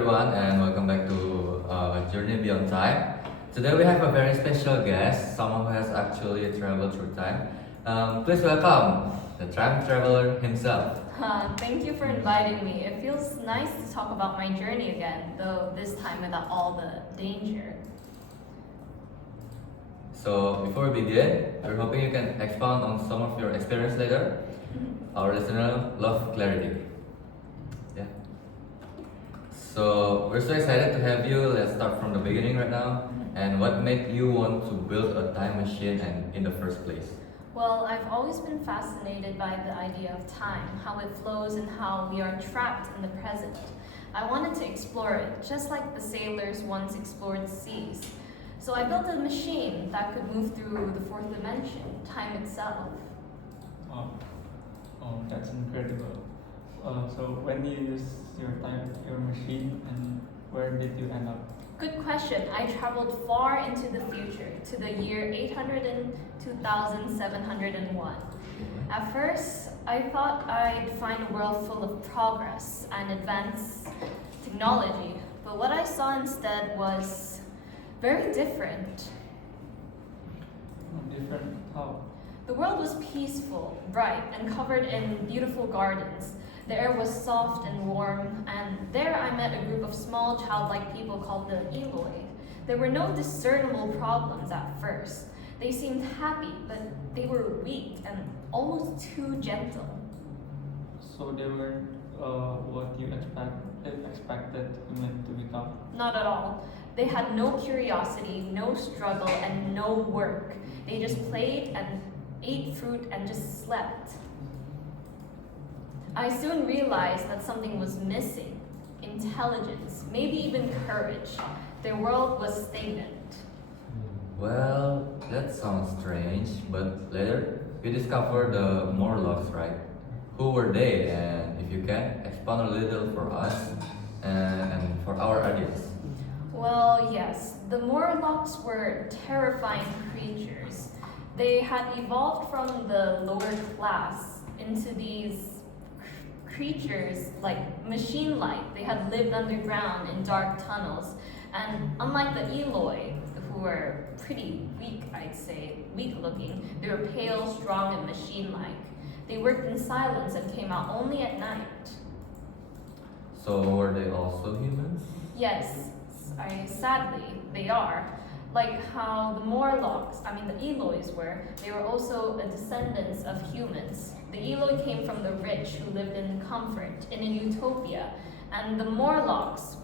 Everyone, and welcome back to Journey Beyond Time. Today we have a very special guest, someone who has actually traveled through time. Please welcome the time traveler himself. Thank you for inviting me. It feels nice to talk about my journey again, though this time without all the danger. So before we begin, we're hoping you can expound on some of your experience later. Our listener love clarity. Yeah. So we're so excited to have you. Let's start from the beginning right now. And what made you want to build a time machine and in the first place? Well, I've always been fascinated by the idea of time, how it flows and how we are trapped in the present. I wanted to explore it, just like the sailors once explored the seas. So I built a machine that could move through the fourth dimension, time itself. Wow. Oh, that's incredible. So when you use your machine, and where did you end up? Good question. I traveled far into the future, to the year 802,701. At first, I thought I'd find a world full of progress and advanced technology, but what I saw instead was very different. Different how? The world was peaceful, bright, and covered in beautiful gardens. The air was soft and warm, and there I met a group of small childlike people called the Eloi. There were no discernible problems at first. They seemed happy, but they were weak and almost too gentle. So they were what you expected human to become. Not at all. They had no curiosity, no struggle, and no work. They just played and ate fruit and just slept. I soon realized that something was missing. Intelligence, maybe even courage. Their world was stagnant. Well, that sounds strange, but later we discovered the Morlocks, right? Who were they, and if you can, expound a little for us and for our audience. Well, yes, the Morlocks were terrifying creatures. They had evolved from the lower class into these creatures like machine-like. They had lived underground in dark tunnels, and unlike the Eloi, who were pretty weak, I'd say, weak-looking, they were pale, strong, and machine-like. They worked in silence and came out only at night. So were they also humans? Yes, sadly, they are. Like how the Morlocks, the Elois were, they were also the descendants of humans. The Eloi came from the rich who lived in comfort, in a utopia, and the Morlocks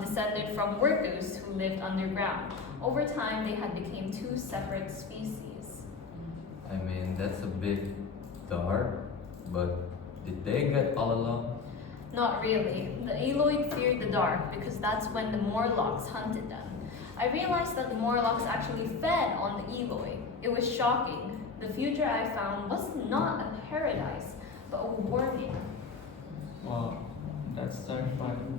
descended from workers who lived underground. Over time, they had become two separate species. I mean, that's a bit dark, but did they get all along? Not really. The Eloi feared the dark because that's when the Morlocks hunted them. I realized that the Morlocks actually fed on the Eloi. It was shocking. The future I found was not a paradise, but a warning. Wow, that's terrifying.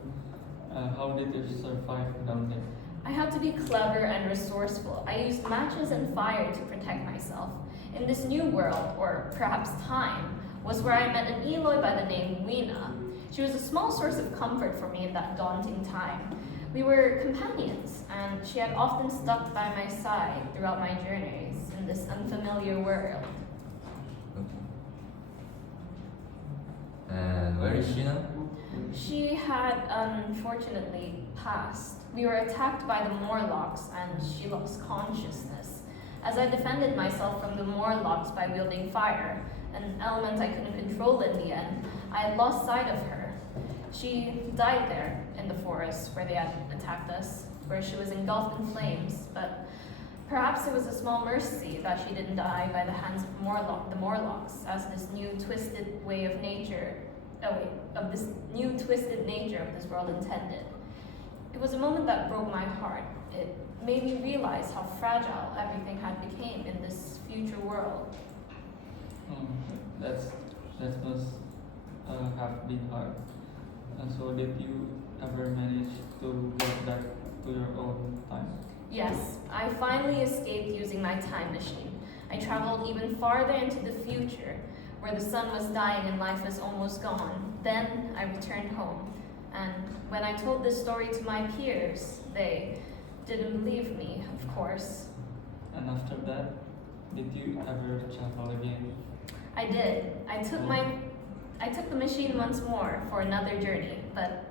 How did you survive down there? I had to be clever and resourceful. I used matches and fire to protect myself. In this new world, or perhaps time, was where I met an Eloi by the name Weena. She was a small source of comfort for me in that daunting time. We were companions, and she had often stuck by my side throughout my journeys in this unfamiliar world. And where is she now? She had unfortunately passed. We were attacked by the Morlocks, and she lost consciousness. As I defended myself from the Morlocks by wielding fire, an element I couldn't control in the end, I had lost sight of her. She died there in the forest where they had attacked us, where she was engulfed in flames, but perhaps it was a small mercy that she didn't die by the hands of the Morlocks, as this new twisted way of nature, of this new twisted nature of this world intended. It was a moment that broke my heart. It made me realize how fragile everything had become in this future world. That must have been hard. And so did you ever manage to get back to your own time? Yes, I finally escaped using my time machine. I traveled even farther into the future, where the sun was dying and life was almost gone. Then I returned home. And when I told this story to my peers, they didn't believe me, of course. And after that, did you ever travel again? I did. I took the machine once more for another journey, but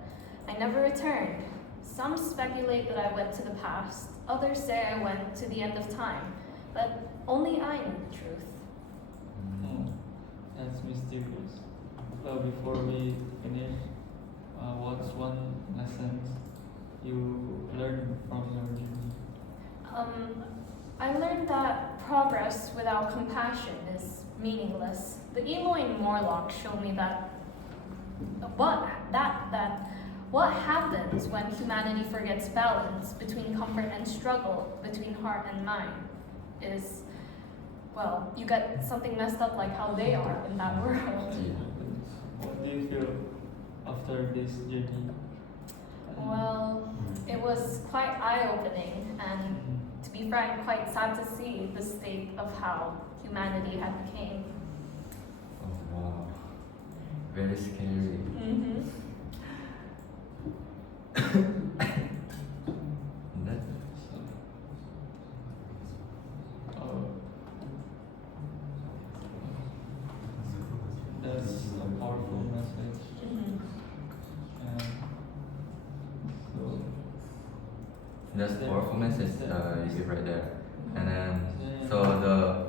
I never returned. Some speculate that I went to the past, others say I went to the end of time, but only I know the truth. Oh, that's mysterious. Well, before we finish, what's one lesson you learned from your journey? I learned that progress without compassion is meaningless. The Elohim Morlock showed me that what happens when humanity forgets balance between comfort and struggle, between heart and mind, is, well, you get something messed up like how they are in that world. What do you feel after this journey? Well, it was quite eye-opening, and to be frank, quite sad to see the state of how humanity had became. Oh wow, very scary. Mm-hmm. That, Uh, that's a powerful message. Mm-hmm. And so, that's There- powerful message there- you give right there. And then there- so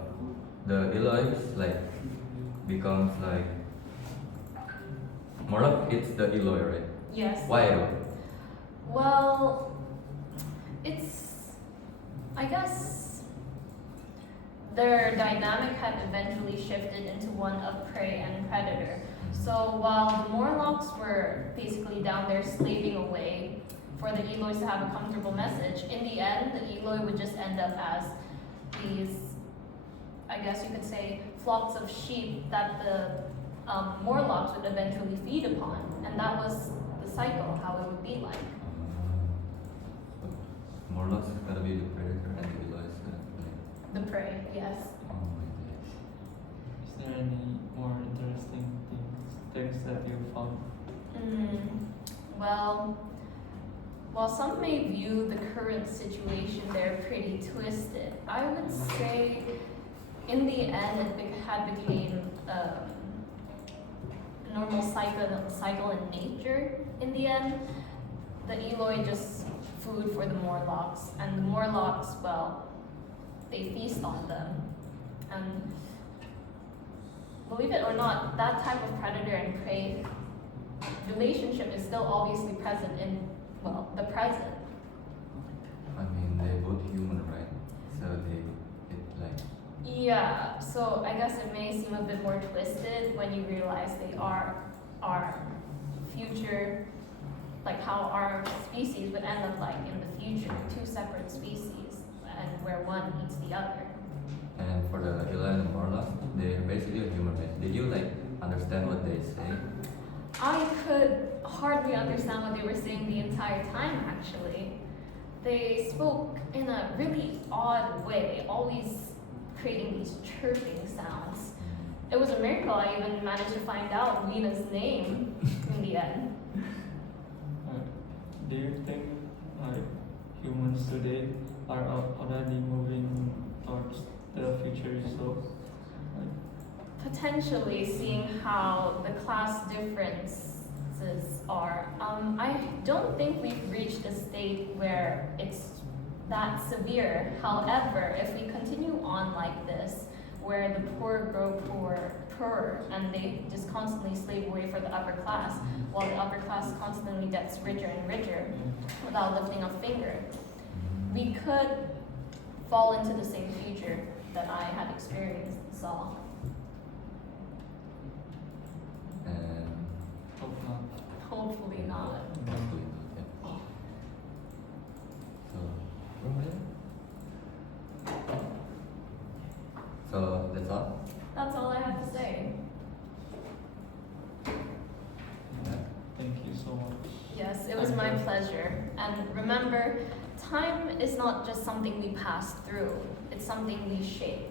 the Eloy like becomes like Morlock hits the Eloy, right? Yes. Why though? Well, I guess their dynamic had eventually shifted into one of prey and predator. So while the Morlocks were basically down there slaving away for the Eloys to have a comfortable message, in the end, the Eloy would just end up as these, I guess you could say, flocks of sheep that the Morlocks would eventually feed upon. And that was the cycle, how it would be like. Morlock's gotta be the predator and the Eloy is gonna be like, The prey, yes. oh my gosh. is there any more interesting things that you found? Well, while some may view the current situation there pretty twisted, I would say in the end had became a normal cycle in nature. In the end, the Eloy just food for the Morlocks, and the Morlocks, well, they feast on them. And believe it or not, that type of predator and prey relationship is still obviously present in, well, the present. I mean, they both human, right? So it like, Yeah, so I guess it may seem a bit more twisted when you realize they are our future, like how our species would end up like in the future, two separate species, and where one eats the other. and for the Eloy and the Morlock, they're basically a human race. Did you like understand what they say? I could hardly understand what they were saying the entire time, actually. They spoke in a really odd way, always creating these chirping sounds. It was a miracle I even managed to find out Lena's name in the end. Do you think humans today are already moving towards the future you saw? Potentially, seeing how the class differences are. I don't think we've reached a state where it's that severe. However, if we continue on like this, where the poor grow poorer and they just constantly slave away for the upper class, while the upper class constantly gets richer and richer without lifting a finger, we could fall into the same future that I had experienced and saw. And Hope not. Hopefully not. hopefully not, yeah. So, so that's all. That's all I have to say. Yeah. Thank you so much. Yes, it was my pleasure. And remember, time is not just something we pass through, it's something we shape.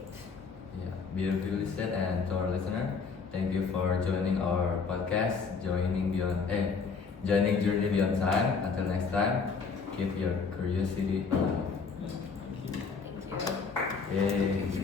Yeah, beautifully said. And to our listener, thank you for joining our podcast, joining Journey Beyond Time. Until next time, keep your curiosity alive. Yeah, thank you. Thank you. Yay.